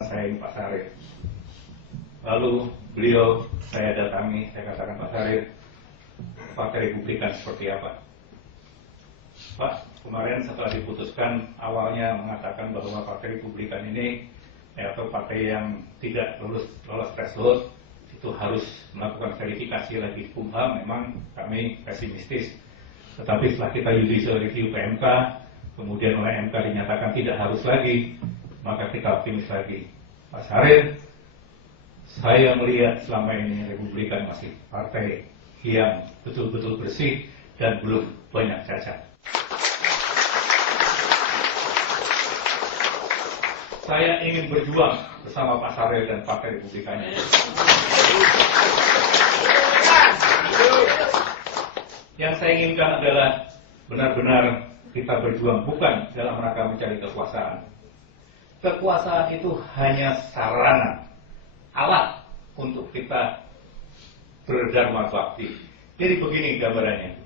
Saya Pak Sarid. Lalu beliau saya datangi, saya katakan, Pak Sarid, Partai Republikan seperti apa? Pak, kemarin setelah diputuskan awalnya mengatakan bahwa Partai Republikan ini atau partai yang tidak lolos threshold itu harus melakukan verifikasi lagi Kumham. Memang kami pesimistis. Tetapi setelah kita judicial review ke MK, kemudian oleh MK dinyatakan tidak harus lagi, maka kita optimis lagi. Pak Sarid, saya melihat selama ini Republikan masih partai yang betul-betul bersih dan belum banyak cacat. Saya ingin berjuang bersama Pak Sarid dan Partai Republikannya. Yang saya inginkan adalah benar-benar kita berjuang bukan dalam rangka mencari kekuasaan. Kekuasaan itu hanya sarana, alat untuk kita berdharma bakti. Jadi begini gambarannya.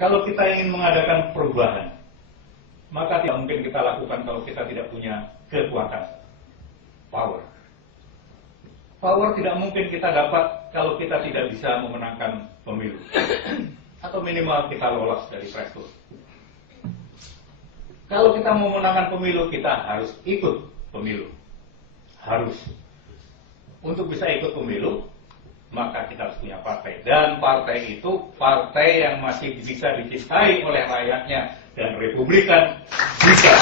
Kalau kita ingin mengadakan perubahan, maka tidak mungkin kita lakukan kalau kita tidak punya kekuatan. Power. Power tidak mungkin kita dapat kalau kita tidak bisa memenangkan pemilu. Atau minimal kita lolos dari threshold. Kalau kita mau memenangkan pemilu, kita harus ikut pemilu. Harus. Untuk bisa ikut pemilu, maka kita harus punya partai. Dan partai itu partai yang masih bisa dicintai oleh rakyatnya. Dan Republikan bisa.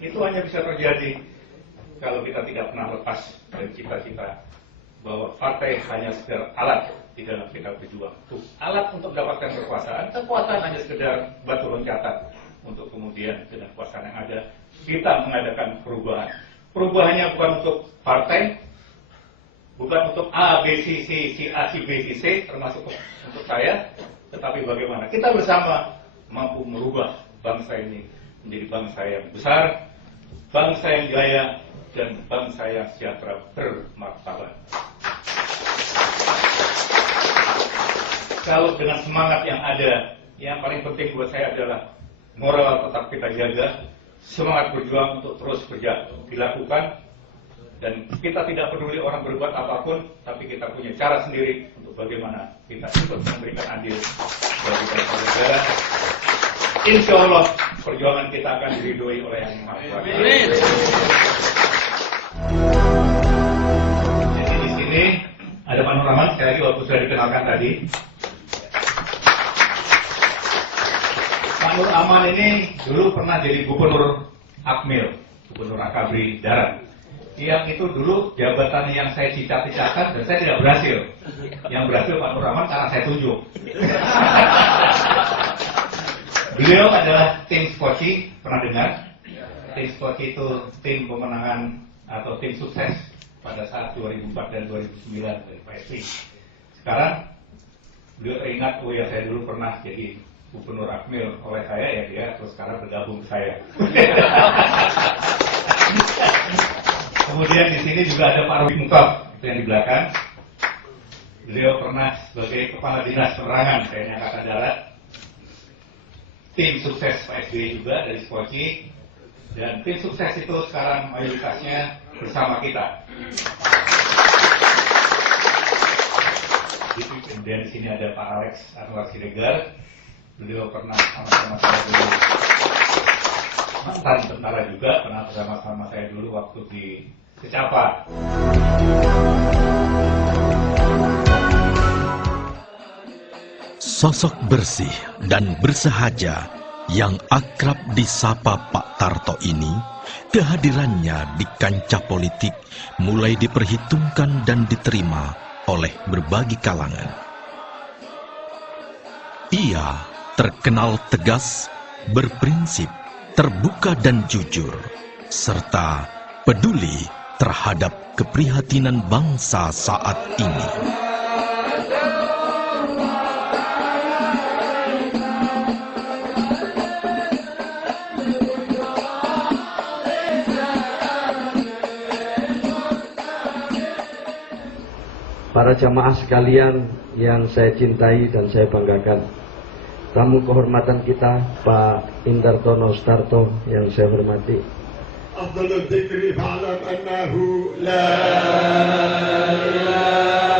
Itu hanya bisa terjadi kalau kita tidak pernah lepas dari cita-cita bahwa partai hanya sekedar alat di dalam kita berjuang. Alat untuk mendapatkan kekuasaan hanya sekedar batu loncatan untuk kemudian dengan kekuasaan yang ada kita mengadakan perubahan. Perubahannya bukan untuk partai, bukan untuk A, B, C, A, C, B, C, termasuk untuk saya, tetapi bagaimana kita bersama mampu merubah bangsa ini menjadi bangsa yang besar, bangsa yang jaya, dan bangsa yang sejahtera bermartabat. Kalau dengan semangat yang ada, yang paling penting buat saya adalah moral tetap kita jaga, semangat berjuang untuk terus dilakukan, dan kita tidak peduli orang berbuat apapun, tapi kita punya cara sendiri untuk bagaimana kita ikut memberikan adil bagi bangsa negara. Insya Allah perjuangan kita akan diridhoi oleh Yang Maha Kuasa. Jadi di sini ada Pak Nur Rahman, sekali lagi waktu sudah dikenalkan tadi. Pak Nur Rahman ini dulu pernah jadi gubernur Akmil, gubernur Akabri Darat. Yang itu dulu jabatan yang saya cita-citakan dan saya tidak berhasil. Yang berhasil Pak Nur Rahman karena saya tunjuk. Beliau adalah tim Skoci, pernah dengar? Tim Skoci itu tim pemenangan atau tim sukses pada saat 2004 dan 2009 dari PSI. Sekarang beliau teringat, oh ya saya dulu pernah jadi gubernur Akmil oleh saya, ya dia terus sekarang bergabung ke saya. Kemudian di sini juga ada Pak Rudi Mukab, itu yang di belakang. Beliau pernah sebagai kepala dinas penerangan TNI Angkatan Darat. Tim sukses Pak SBY juga dari Skoci. Dan tim sukses itu sekarang mayoritasnya bersama kita. Kemudian di sini ada Pak Alex Anwar Siregar. Beliau pernah sama-sama saya dulu mantan tentara juga, pernah bersama-sama saya dulu waktu di Secapa. Sosok bersih dan bersahaja yang akrab disapa Pak Tarto ini, kehadirannya di kancah politik mulai diperhitungkan dan diterima oleh berbagai kalangan. Ia terkenal tegas, berprinsip, terbuka dan jujur, serta peduli terhadap keprihatinan bangsa saat ini. Para jamaah sekalian yang saya cintai dan saya banggakan, tamu kehormatan kita Pak Indartono Starto yang saya hormati. أفضل الذكر فاعلم أنه لا إله